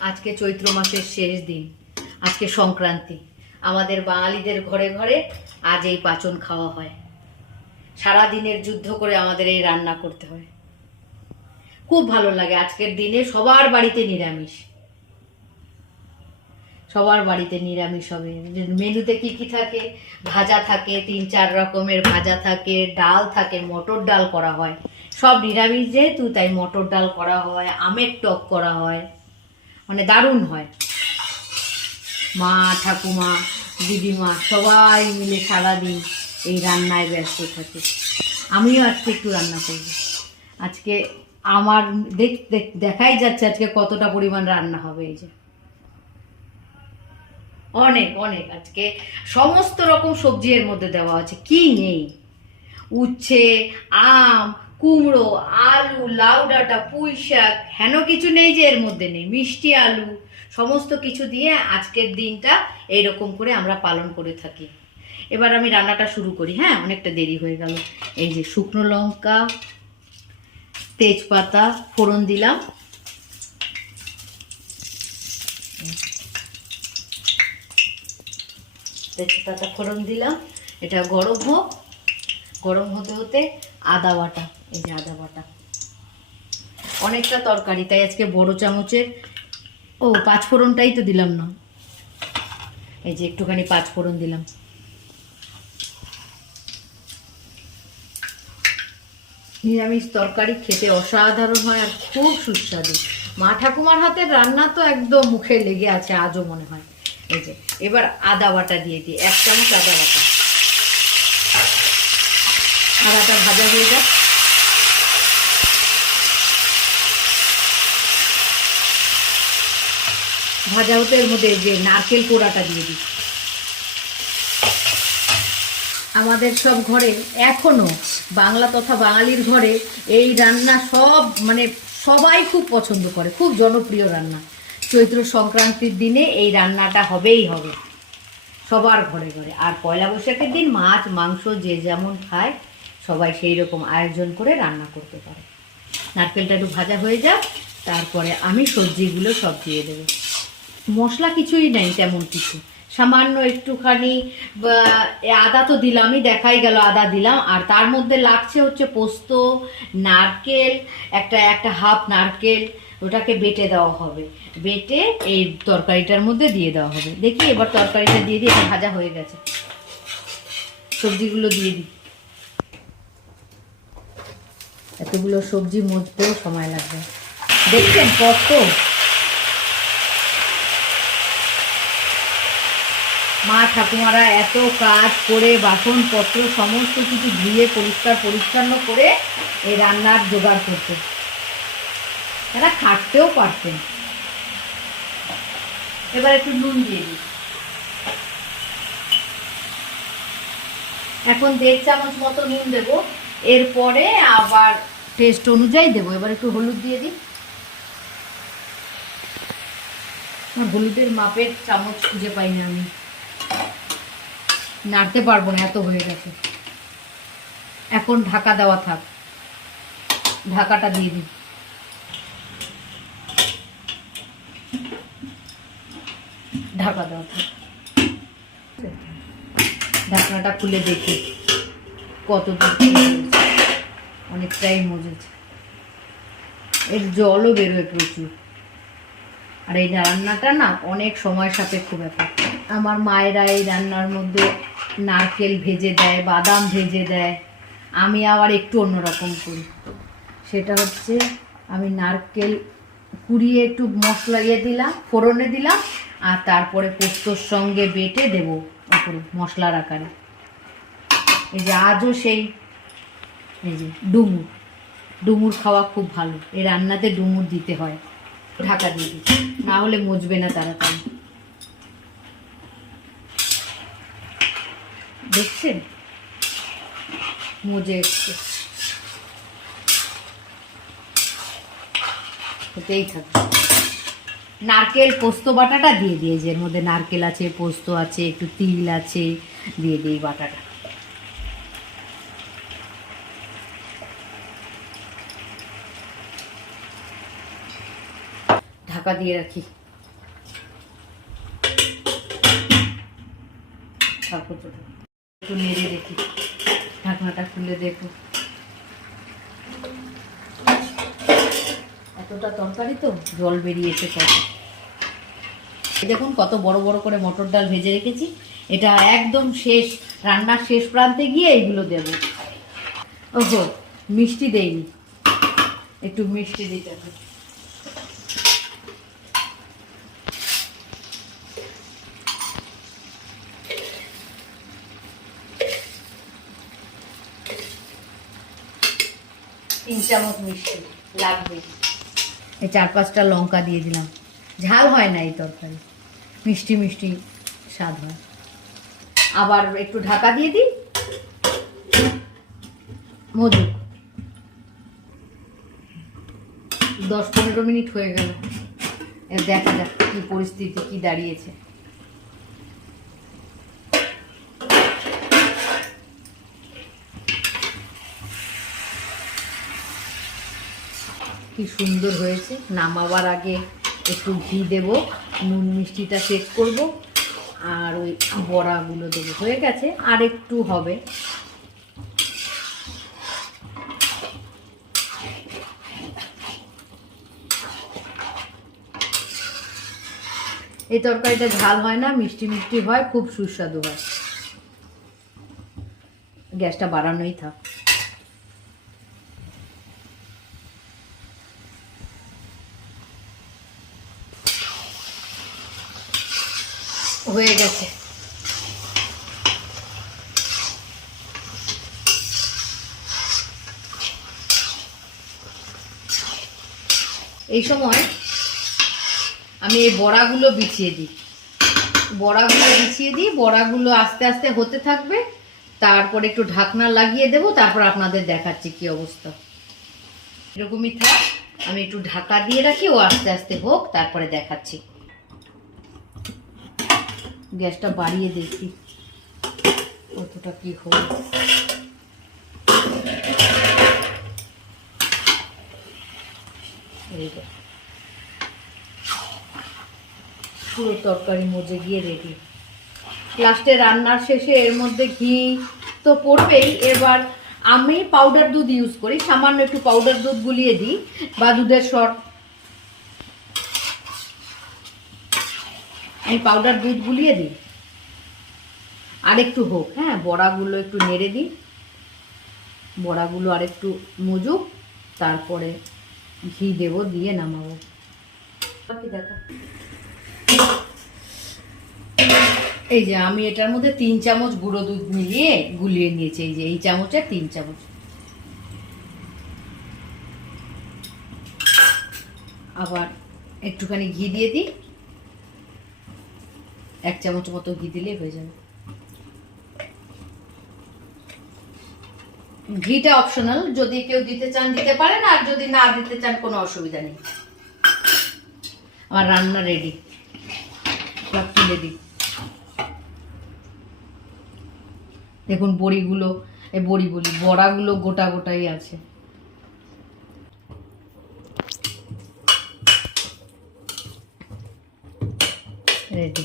আজকে চৈত্র মাসের শেষ দিন, আজকে সংক্রান্তি। আমাদের বাঙালিদের ঘরে ঘরে আজ এই পাচন খাওয়া হয়। সারা দিনের যুদ্ধ করে আমাদের এই রান্না করতে হয়। খুব ভালো লাগে। আজকের দিনে সবার বাড়িতে নিরামিষ, সবার বাড়িতে নিরামিষ হবে। মেনুতে কি কি থাকে? ভাজা থাকে, 3-4 রকমের ভাজা থাকে, ডাল থাকে, মটর ডাল করা হয়। সব নিরামিষ যেহেতু তাই মটর ডাল করা হয়, আমের টক করা হয়, মানে দারুণ হয়। মা, ঠাকুমা, দিদিমা সবাই মিলে সারাদিন এই রান্নায় ব্যস্ত থাকে। আমিও আজকে একটু রান্না করব। আজকে আমার দেখাই যাচ্ছে আজকে কতটা পরিমাণ রান্না হবে। এই যে অনেক অনেক আজকে সমস্ত রকম সবজি এর মধ্যে দেওয়া আছে। কি নেই? উচ্ছে, আম, কুমড়ো, আলু, লাউ ডাঁটা, পুঁই শাক, হেন কিছু নেই যে এর মধ্যে নেই। মিষ্টি আলু, সমস্ত কিছু দিয়ে আজকের দিনটা এইরকম করে আমরা পালন করে থাকি। এবার আমি রান্নাটা শুরু করি। হ্যাঁ, অনেকটা দেরি হয়ে গেল। এই যে শুকনো লঙ্কা, তেজপাতা ফোড়ন দিলাম। তেজপাতা ফোড়ন দিলাম, এটা গরম হোক। গরম হতে হতে আদা বাটা, এই যে আদা বাটা। অনেকটা তরকারি তাই আজকে বড় চামচের, 5 ফোড়নটাই তো দিলাম না। এই যে একটুখানি 5 ফোড়ন দিলাম। নিরামিষ তরকারি খেতে অসাধারণ হয় আর খুব সুস্বাদু। মা ঠাকুমার হাতের রান্না তো একদম মুখে লেগে আছে আজও মনে হয়। এই যে এবার আদা বাটা দিয়ে দিই, 1 চামচ আদা বাটা। আদাটা ভাজা হয়ে যাক। ভাজা হতে এর মধ্যে যে নারকেল কোড়াটা দিয়ে দিই। আমাদের সব ঘরে এখনো, বাংলা তথা বাঙালির ঘরে এই রান্না সব মানে সবাই খুব পছন্দ করে, খুব জনপ্রিয় রান্না। চৈত্র সংক্রান্তির দিনে এই রান্নাটা হবেই হবে সবার ঘরে ঘরে। আর পয়লা বৈশাখের দিন মাছ মাংস যে যেমন খায় সবাই সেই রকম আয়োজন করে রান্না করতে পারে। নারকেলটা একটু ভাজা হয়ে যাক, তারপরে আমি সবজিগুলো সব দিয়ে দেবো। মশলা কিছুই নেই তেমন কিছু, সামান্য একটুখানি আদা তো দিলামই, দেখাই গেল আদা দিলাম। আর তার মধ্যে লাগছে হচ্ছে পোস্ত, নারকেল, একটা হাফ নারকেল, ওটাকে বেটে দেওয়া হবে। বেটে এই তরকারিটার মধ্যে দিয়ে দেওয়া হবে। দেখি এবার তরকারিটা দিয়ে দিই, এটা ভাজা হয়ে গেছে। সবজিগুলো দিয়ে দিই। এতগুলো সবজি মজতেও সময় লাগবে। দেখছেন কত? মা ঠাকুমারা এত কাজ করে বাসনপত্র সমস্ত কিছু ধুয়ে পরিষ্কার পরিচ্ছন্ন করে এই রান্নার জোগাড় করতে, তারা খাটতেও পারতেন। এবার একটু নুন দিয়ে দিই। এখন 1.5 চামচ মতো নুন দেবো, এরপরে আবার টেস্ট অনুযায়ী দেবো। এবার একটু হলুদ দিয়ে দিই। হলুদের মাপের চামচ খুঁজে পাই না, আমি নাড়তে পারবো না, এত হয়ে গেছে। এখন ঢাকা দেওয়া থাক, ঢাকাটা দিয়ে দিই। ঢাকা দেওয়া থাক। ঢাকনাটা খুলে দেখি কতটুকু, অনেকটাই মজেছে। এর জলও বেরোয় প্রচুর। আর এই রান্নাটা না অনেক সময় সাপেক্ষ ব্যাপার। আমার মায়েরা এই রান্নার মধ্যে নারকেল ভেজে দেয়, বাদাম ভেজে দেয়। আমি আবার একটু অন্যরকম করি। সেটা হচ্ছে আমি নারকেল কুড়িয়ে একটু মশলা দিলাম, ফোড়নে দিলাম, আর তারপরে পোস্তর সঙ্গে বেটে দেবো ওপরে মশলার আকারে। এই যে আজও সেই, এই যে ডুমুর খাওয়া খুব ভালো। এই রান্নাতে ডুমুর দিতে হয়। ঢাকা দিয়ে দিই, না হলে মজবে না তাড়াতাড়ি। দেখছেন মজে এসছে, হতেই থাকবে। নারকেল পোস্ত বাটাটা দিয়ে দিয়ে, যে এর মধ্যে নারকেল আছে, পোস্ত আছে, একটু তিল আছে, দিয়ে দিই বাটাটা। ঢাকা দিয়ে রাখি। থাকো ছোটো, একটু নেড়ে দেখি, ঢাকনাটা খুলে দেখো। এতটা তরকারি তো জল বেরিয়েছে কত। দেখুন কত বড় বড় করে মটর ডাল ভেজে রেখেছি। এটা একদম শেষ, রান্নার শেষ প্রান্তে গিয়ে এইগুলো দেব। ওহো, মিষ্টি দেইনি, একটু মিষ্টি দিতে হবে। তিন চামচ মিষ্টি লাগবে। এই 4-5টা লঙ্কা দিয়ে দিলাম। ঝাল হয় না এই তরকারি, মিষ্টি মিষ্টি স্বাদ হয়। আবার একটু ঢাকা দিয়ে দিই, মধু। 10-15 মিনিট হয়ে গেল। এবার দেখা যাক কি পরিস্থিতি, কি দাঁড়িয়েছে। কি সুন্দর হয়েছে। নামাবার আগে একটু ঘি দেব, নুন মিষ্টিটা চেক করব, আর ওই বড়াগুলো দেবো। হয়ে গেছে, আর একটু হবে। এই তরকারিটা ঝাল হয় না, মিষ্টি মিষ্টি হয়, খুব সুস্বাদু হয়। গ্যাসটা বাড়ানোই থাক। হয়ে গেছে। এই সময় আমি এই বড়াগুলো বিছিয়ে দিই। বড়াগুলো আস্তে আস্তে হতে থাকবে। তারপর একটু ঢাকনা লাগিয়ে দেব, তারপর আপনাদের দেখাচ্ছি কি অবস্থা। এরকমই থাক, আমি একটু ঢাকা দিয়ে রাখি, ও আস্তে আস্তে হোক, তারপরে দেখাচ্ছি। গ্যাসটা বাড়িয়ে দেখি কতটা কি হলো। পুরো তরকারি মজে গিয়ে রেডি। লাস্টে রান্নার শেষে এর মধ্যে ঘি তো পড়বেই। এবার আমি পাউডার দুধ ইউজ করি, সামান্য একটু পাউডার দুধ গুলিয়ে দিই, বা দুধের সর। আমি পাউডার দুধ গুলিয়ে দিই। আর একটু হোক, হ্যাঁ, বড়াগুলো একটু নেড়ে দিই, বড়াগুলো আর একটু মজুক, তারপরে ঘি দেব, দিয়ে নামাবো। দেখো, এই যে আমি এটার মধ্যে 3 চামচ গুঁড়ো দুধ মিলিয়ে গুলিয়ে নিয়েছি। এই যে এই চামচে 3 চামচ। আবার একটুখানি ঘি দিয়ে দিই, 1 চামচ মতো ঘি দিলেই হয়ে যাবে। ঘিটা অপশনাল, যদি কেউ দিতে চান দিতে পারেন, আর যদি না দিতে চান কোনো অসুবিধা নেই। আমার রান্না রেডি, সব তুলে দিই। দেখুন বড়িগুলো, বড়াগুলো গোটা গোটাই আছে। রেডি।